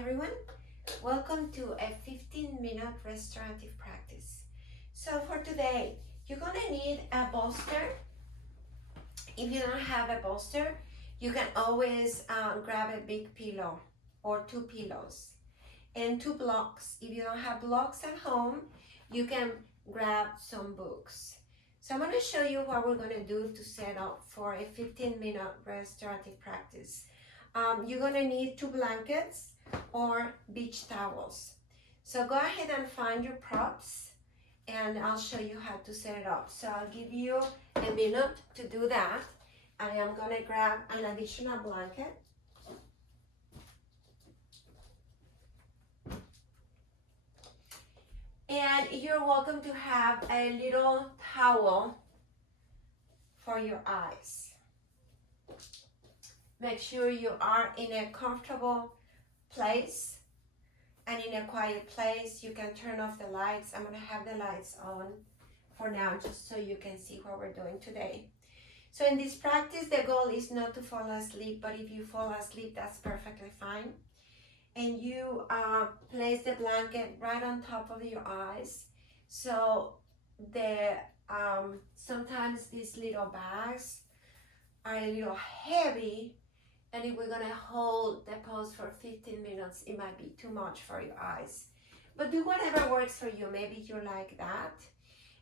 everyone, welcome to a 15-minute restorative practice. So for today, you're gonna need a bolster. If you don't have a bolster, you can always grab a big pillow or two pillows and two blocks. If you don't have blocks at home, you can grab some books. So I'm gonna show you what we're gonna do to set up for a 15-minute restorative practice. You're gonna need two blankets or beach towels. So go ahead and find your props and I'll show you how to set it up. So I'll give you a minute to do that. I am gonna grab an additional blanket. And you're welcome to have a little towel for your eyes. Make sure you are in a comfortable place and in a quiet place. You can turn off the lights. I'm gonna have the lights on for now just so you can see what we're doing today. So in this practice, the goal is not to fall asleep, but if you fall asleep, that's perfectly fine. And you place the blanket right on top of your eyes. So sometimes these little bags are a little heavy, and if we're gonna hold the pose for 15 minutes, it might be too much for your eyes. But do whatever works for you. Maybe you like that,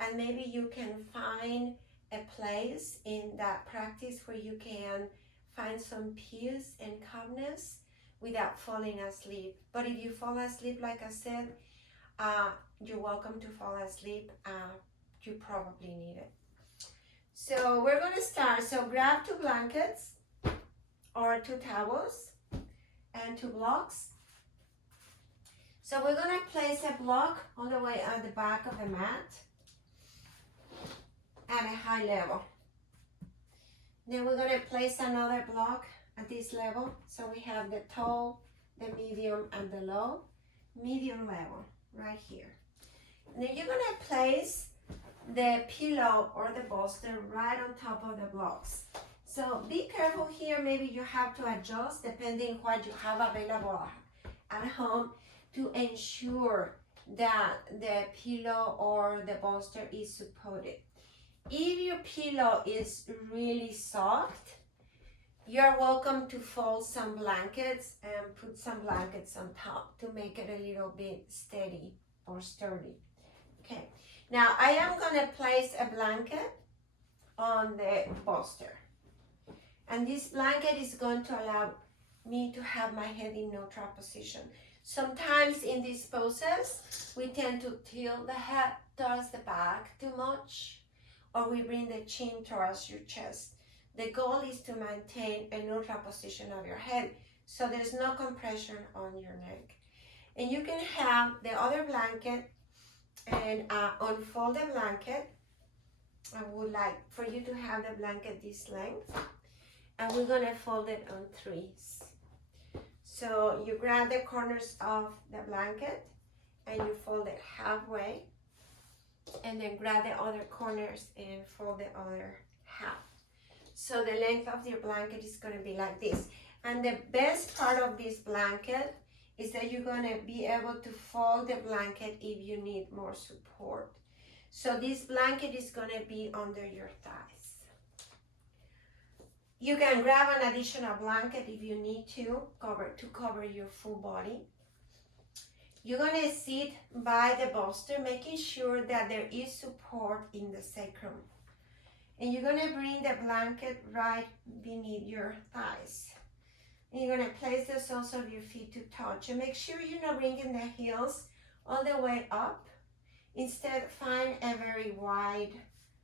and maybe you can find a place in that practice where you can find some peace and calmness without falling asleep. But if you fall asleep, like I said, you're welcome to fall asleep. You probably need it. So we're gonna start. So grab two blankets or two towels and two blocks. So we're gonna place a block all the way at the back of the mat at a high level. Then we're gonna place another block at this level. So we have the tall, the medium, and the low. Medium level right here. And then you're gonna place the pillow or the bolster right on top of the blocks. So be careful here. Maybe you have to adjust depending what you have available at home to ensure that the pillow or the bolster is supported. If your pillow is really soft, you're welcome to fold some blankets and put some blankets on top to make it a little bit steady or sturdy. Okay, now I am gonna place a blanket on the bolster. And this blanket is going to allow me to have my head in neutral position. Sometimes in these poses, we tend to tilt the head towards the back too much, or we bring the chin towards your chest. The goal is to maintain a neutral position of your head, so there's no compression on your neck. And you can have the other blanket and unfold the blanket. I would like for you to have the blanket this length. And we're gonna fold it on threes. So you grab the corners of the blanket and you fold it halfway, and then grab the other corners and fold the other half. So the length of your blanket is gonna be like this. And the best part of this blanket is that you're gonna be able to fold the blanket if you need more support. So this blanket is gonna be under your thighs. You can grab an additional blanket if you need to cover your full body. You're gonna sit by the bolster, making sure that there is support in the sacrum. And you're gonna bring the blanket right beneath your thighs. And you're gonna place the soles of your feet to touch. And make sure you're not bringing the heels all the way up. Instead, find a very wide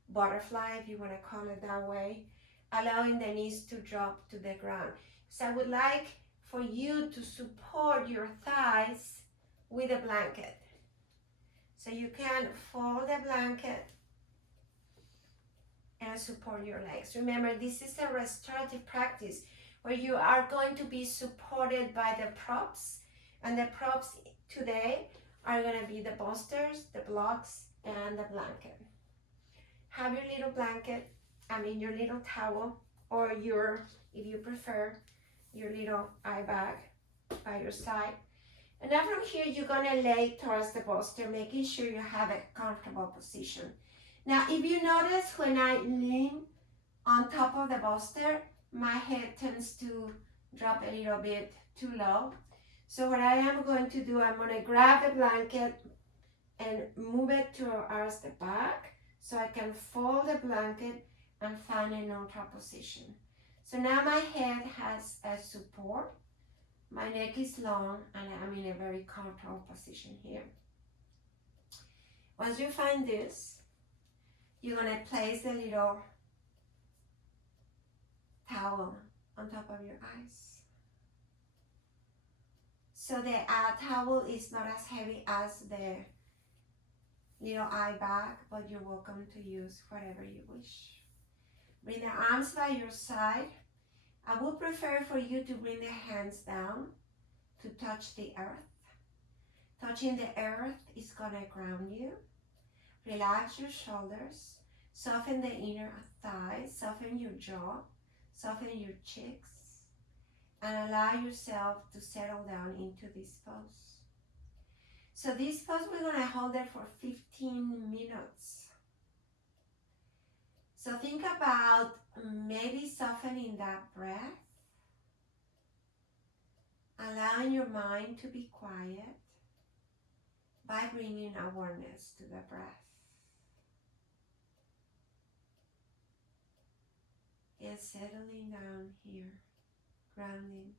butterfly, if you wanna call it that way, allowing the knees to drop to the ground. So I would like for you to support your thighs with a blanket. So you can fold the blanket and support your legs. Remember, this is a restorative practice where you are going to be supported by the props, and the props today are gonna be the bolsters, the blocks, and the blanket. Have your little blanket, your little towel, or if you prefer, your little eye bag by your side. And then from here, you're gonna lay towards the bolster, making sure you have a comfortable position. Now, if you notice when I lean on top of the bolster, my head tends to drop a little bit too low. So what I am going to do, I'm gonna grab the blanket and move it towards the back so I can fold the blanket and find a neutral position. So now my head has a support, my neck is long, and I'm in a very comfortable position here. Once you find this, you're gonna place the little towel on top of your eyes. So the towel is not as heavy as the little eye bag, but you're welcome to use whatever you wish. Bring the arms by your side. I would prefer for you to bring the hands down to touch the earth. Touching the earth is gonna ground you. Relax your shoulders. Soften the inner thighs. Soften your jaw. Soften your cheeks. And allow yourself to settle down into this pose. So this pose, we're gonna hold it for 15 minutes. So think about maybe softening that breath, allowing your mind to be quiet by bringing awareness to the breath. And settling down here, grounding,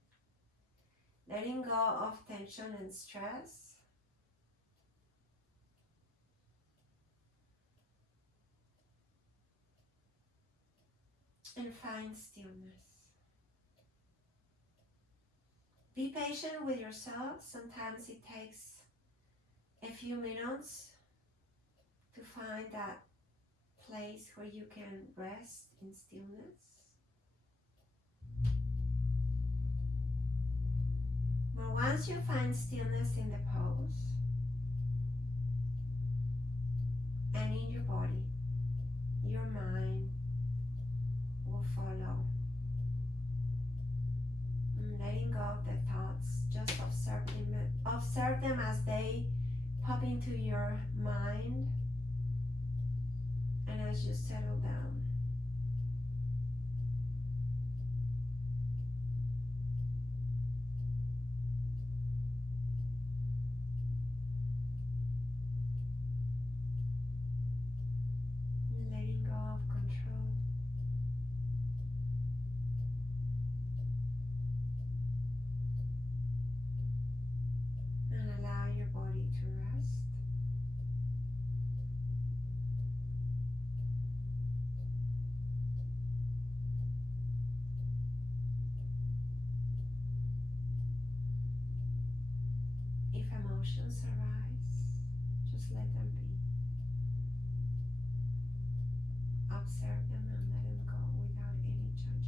letting go of tension and stress. And find stillness. Be patient with yourself. Sometimes it takes a few minutes to find that place where you can rest in stillness. But once you find stillness in the pose and in your body, your mind will follow. Letting go of the thoughts, just observe them as they pop into your mind and as you settle down. Letting go of control. And allow your body to rest. If emotions arise, just let them be. Observe them and let them go without any judgment.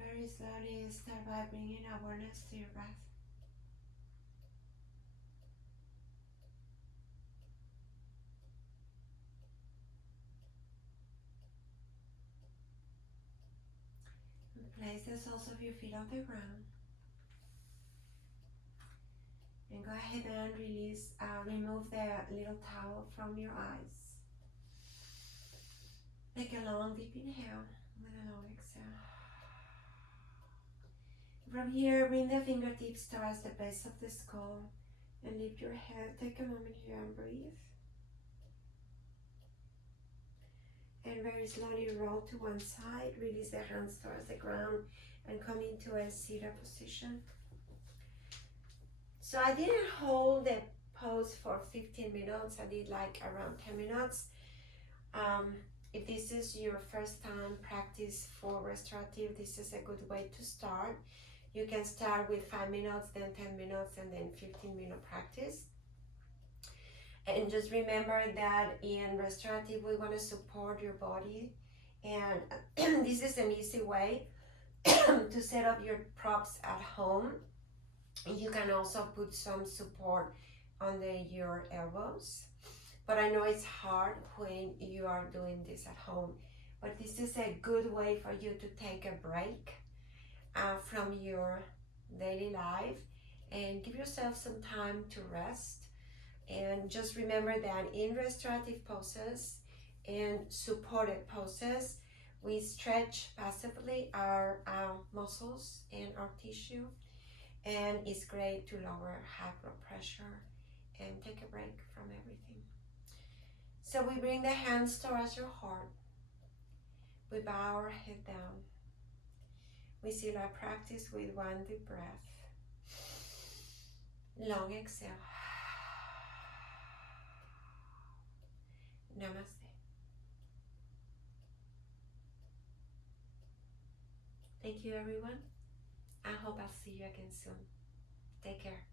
very slowly start by bringing awareness to your breath. Place the soles of your feet on the ground. And go ahead and release, remove the little towel from your eyes. Take a long deep inhale with a long exhale. From here, bring the fingertips towards the base of the skull and lift your head. Take a moment here and breathe. And very slowly roll to one side. Release the hands towards the ground and come into a seated position. So I didn't hold the pose for 15 minutes. I did like around 10 minutes. If this is your first time practice for restorative, this is a good way to start. You can start with 5 minutes, then 10 minutes, and then 15-minute practice. And just remember that in restorative, we want to support your body. And this is an easy way to set up your props at home. You can also put some support under your elbows. But I know it's hard when you are doing this at home. But this is a good way for you to take a break from your daily life and give yourself some time to rest. And just remember that in restorative poses and supported poses, we stretch passively our muscles and our tissue, and it's great to lower high blood pressure and take a break from everything. So we bring the hands towards your heart. We bow our head down. We seal our practice with one deep breath. Long exhale. Namaste. Thank you, everyone. I hope I'll see you again soon. Take care.